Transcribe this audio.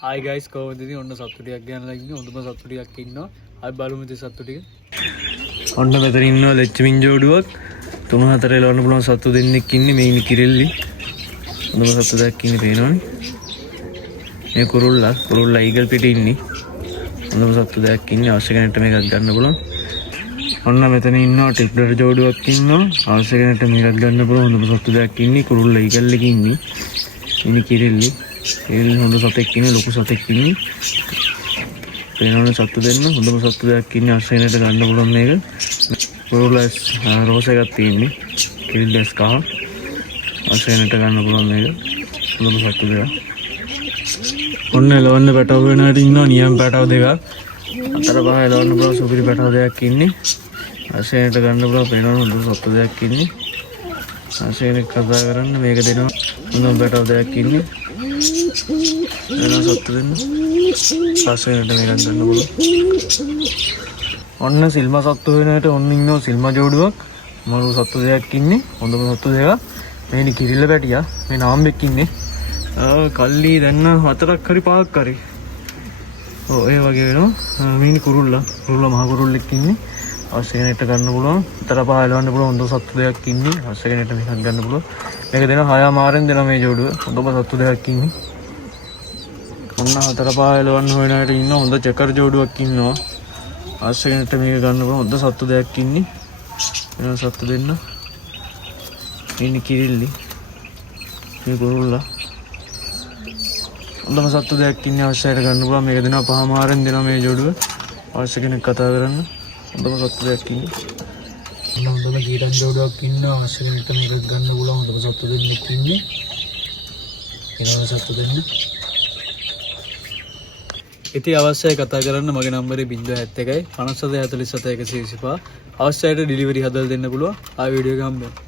Hi guys, කොහොමද ඉතින් ඔන්න සත්තු ටිකක් ගන්නලා ඉන්නේ. හොඳම සත්තු ටිකක් ඉන්නවා. අපි බලමු ඉතින් සත්තු ටික. ඔන්න මෙතන ඉන්නවා ලෙච්ච මින්ජෝඩුවක්. 3-4 එලවන්න පුළුවන් සත්තු දෙන්නෙක් ඉන්නේ. මේ ඉන්නේ කිරෙල්ලි. හොඳම සත්තු දෙකක් ඉන්නේ පේනවනේ. මේ කුරුල්ලා ඊගල් පිටේ ඉන්නේ. හොඳම සත්තු දෙකක් ඉන්නේ. අවශ්‍ය කෙනෙක්ට මේකක් ගන්න පුළුවන්. ඔන්න මෙතන ඉන්නවා ටිප්ලර් ජෝඩුවක් ඉන්නවා. අවශ්‍ය කෙනෙක්ට මේකක් ගන්න පුළුවන්. හොඳම සත්තු දෙකක් ඉන්නේ. කුරුල්ලා ඊගල් එක ඉන්නේ. ඉන්නේ කිරෙල්ලි. ඒල් හොඳ සතෙක් ඉන්නේ ලොකු සතෙක් ඉන්නේ පේනවනේ සත්තු දෙන්න හොඳම සත්තු දෙකක් ඉන්නේ අස්සෙනට ගන්න පුළුවන් මේක රෝලස් රෝස් එකක් තියෙන්නේ කිරිල්ලස් කහ අස්සෙනට ගන්න පුළුවන් මේක හොඳම සත්තු දෙක ඔන්න එලවන්න පැටව වෙනාට ඉන්නවා නියම් පැටව දෙකක් අතර පහ එලවන්න පුළුවන් සුපිරි පැටව දෙකක් ඉන්නේ අස්සෙනට ගන්න පුළුවන් පේනවනේ හොඳ සත්තු දෙකක් ඉන්නේ අස්සෙනට කතා කරන්න මේක දෙනවා හොඳම පැටව දෙකක් ඉන්නේ සත්තු දෙන්න සාසනයට මේකක් ගන්න පුළුවන් ඔන්න සිල්මා සත්තු වෙනට ඔන්න ඉන්නවා සිල්මා ජෝඩුවක් මරු සත්තු දෙකක් ඉන්නේ හොඳම සත්තු දෙකක් මේනි කිරිල්ල පැටියා මේ නාම්බෙක් ඉන්නේ කල්ලි දැන්න 4ක් හරි 5ක් හරි ඔව් ඒ වගේ වෙනවා මේනි කුරුල්ලා මහ කුරුල්ලෙක් ඉන්නේ අවශ්‍ය කෙනෙක්ට ගන්න පුළුවන් අතර පහ එලවන්න පුළුවන් හොඳ සත්තු දෙකක් ඉන්නේ අවශ්‍ය කෙනෙක්ට මේකක් ගන්න පුළුවන් මේක දෙනවා 6 මාරෙන් දෙනවා මේ ජෝඩුව හොඳම සත්තු දෙකක් ඉන්නේ ඔන්න 4 පහ එලවන්න හොයන අයට ඉන්න හොඳ චෙකර් ජෝඩුවක් ඉන්නවා අවශ්‍ය කෙනෙක්ට මේක ගන්න පුළුවන් හොඳ සත්තු දෙකක් ඉන්නේ වෙන සත්තු දෙන්න ඉන්නේ කිරිල්ලි මේ කුරුල්ලා හොඳම සත්තු දෙකක් ඉන්නේ අවශ්‍යයට ගන්න පුළුවන් මේක දෙනවා 5 මාරෙන් දෙනවා මේ ජෝඩුව අවශ්‍ය කෙනෙක් කතා කරන්න හොඳම සත්තු දෙකක් ඉන්නේ හොඳම ගීරන් ජෝඩුවක් ඉන්නවා අවශ්‍ය කෙනෙක්ට මේක ගන්න පුළුවන් හොඳම සත්තු දෙන්නෙක් ඉන්නේ ඊළඟ සත්තු දෙන්න ඉතින් අවශ්‍යයි කතා කරන්න මගේ නම්බරේ 071 57 47 125 අවශ්‍යයට ඩිලිවරි හදලා දෙන්න පුළුවන් ආ වීඩියෝ එක හම්බෙන්න